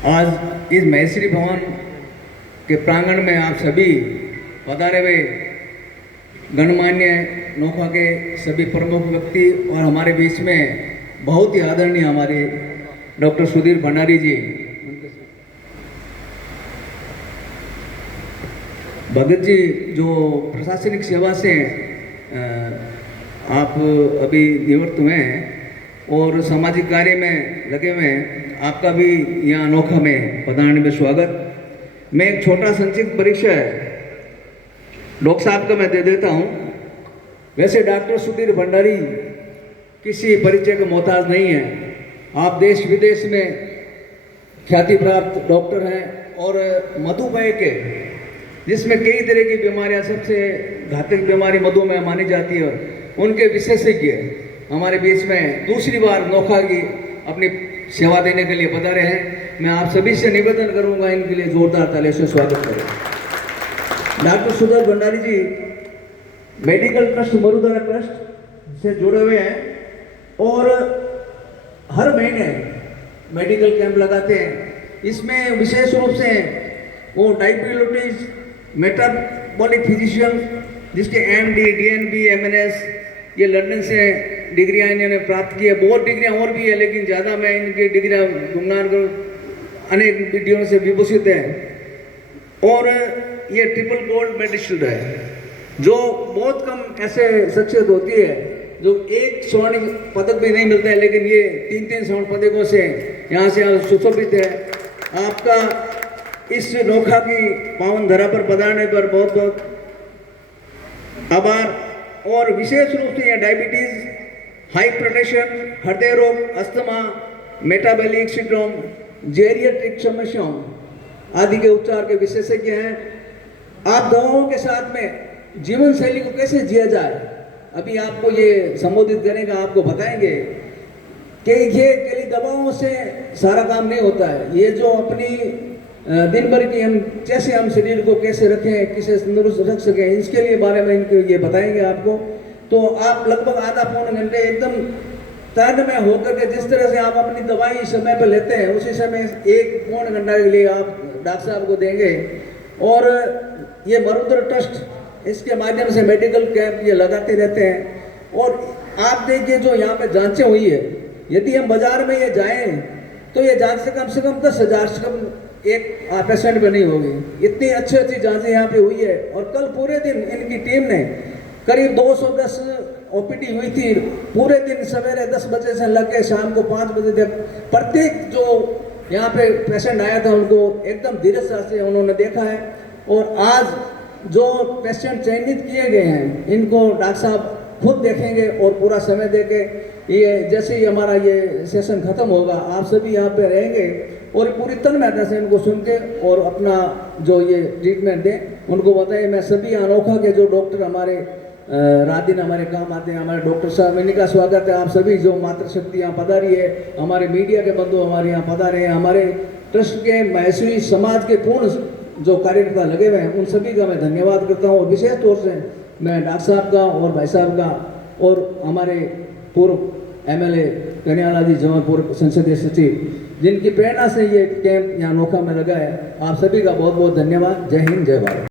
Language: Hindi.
आज इस महेश्वरी भवन के प्रांगण में आप सभी पधारे हुए गणमान्य नोखा के सभी प्रमुख व्यक्ति और हमारे बीच में बहुत ही आदरणीय हमारे डॉक्टर सुधीर भंडारी जी, भगत जी, जो प्रशासनिक सेवा से आप अभी निवृत्त हुए हैं और सामाजिक कार्य में लगे हुए हैं, आपका भी यहाँ अनोखा में पधारने में स्वागत। मैं एक छोटा संक्षिप्त परिचय डॉक्टर साहब का मैं दे देता हूँ। वैसे डॉक्टर सुधीर भंडारी किसी परिचय का मोहताज नहीं है। आप देश विदेश में ख्याति प्राप्त डॉक्टर हैं और मधुमेह के, जिसमें कई तरह की बीमारियां, सबसे घातक बीमारी मधुमेह मानी जाती है, उनके विशेषज्ञ हमारे बीच में दूसरी बार नोखा की अपनी सेवा देने के लिए पधारे हैं। मैं आप सभी से निवेदन करूंगा, इनके लिए जोरदार तालियों से स्वागत करें। डॉक्टर सुधीर भंडारी जी मेडिकल ट्रस्ट मरुधरा ट्रस्ट से जुड़े हुए हैं और हर महीने मेडिकल कैंप लगाते हैं। इसमें विशेष रूप से वो डायबिटीज, मेटाबॉलिक फिजिशियन, जिसके MD, DNB, MNS, ये लंदन से डिग्रियाँ इन्होंने प्राप्त की है। बहुत डिग्रियाँ और भी है, लेकिन ज़्यादा मैं इनकी डिग्रियाँ गुमनार कर अनेक डिग्रियों से विभूषित है। और ये ट्रिपल गोल्ड मेडलिस्ट है, जो बहुत कम ऐसे शख्सियत होती है जो एक स्वर्ण पदक भी नहीं मिलता है, लेकिन ये 3-3 स्वर्ण पदकों से यहाँ से सुशोभित है। आपका इस नोखा की पावन धरा पर पधारने पर बहुत बहुत आभार। और विशेष रूप से यह डायबिटीज, हाइपरटेंशन, हृदय रोग, अस्थमा, मेटाबॉलिक सिंड्रोम, जेरियाट्रिक समस्याओं आदि के उपचार के विशेषज्ञ हैं। आप दवाओं के साथ में जीवन शैली को कैसे जिया जाए, अभी आपको ये संबोधित करेंगे, आपको बताएंगे कि ये केवल दवाओं से सारा काम नहीं होता है। ये जो अपनी दिन भर की हम कैसे हम शरीर को कैसे रखें, किसे तंदुरुस्त रख सकें, इसके लिए बारे में इनको ये बताएंगे आपको। तो आप लगभग आधा पौन घंटे एकदम तन में होकर के जिस तरह से आप अपनी दवाई समय पर लेते हैं, उसी समय 1 पौन घंटा के लिए आप डॉक्टर साहब को देंगे। और ये मरुधरा ट्रस्ट, इसके माध्यम से मेडिकल कैंप ये लगाते रहते हैं। और आप देखिए जो यहाँ पे जांचें हुई है, यदि हम बाजार में ये जाएं तो ये जांच से कम 10,000 से कम एक पेशेंट पे नहीं होगी। इतनी अच्छी जांचें यहाँ पे हुई है। और कल पूरे दिन इनकी टीम ने करीब 210 OPD हुई थी। पूरे दिन सवेरे 10 बजे से लग शाम को 5 बजे तक प्रत्येक जो यहाँ पे पेशेंट आया था उनको एकदम धीरजता से उन्होंने देखा है। और आज जो पेशेंट चयनित किए गए हैं, इनको डॉक्टर साहब खुद देखेंगे और पूरा समय देके, ये जैसे ही हमारा ये सेशन खत्म होगा, आप सभी यहाँ पे रहेंगे और पूरी तन्मयता से इनको सुन के और अपना जो ये ट्रीटमेंट दें, उनको बताएं। मैं सभी अनोखा के जो डॉक्टर हमारे रात दिन हमारे काम आते हैं, हमारे डॉक्टर साहब, इनका स्वागत है। आप सभी जो मातृशक्ति यहाँ पधारी है, हमारे मीडिया के बंधु हमारे यहाँ पधारे हैं, हमारे ट्रस्ट के महेश्वरी समाज के पूर्ण जो कार्यकर्ता लगे हुए हैं, उन सभी का मैं धन्यवाद करता हूँ। और विशेष तौर से मैं डॉक्टर साहब का और भाई साहब का और हमारे पूर्व MLA कन्याला जी, जमालपुर संसदीय सचिव, जिनकी प्रेरणा से ये कैंप यहाँ नोखा में लगा है, आप सभी का बहुत बहुत धन्यवाद। जय हिंद, जय भारत।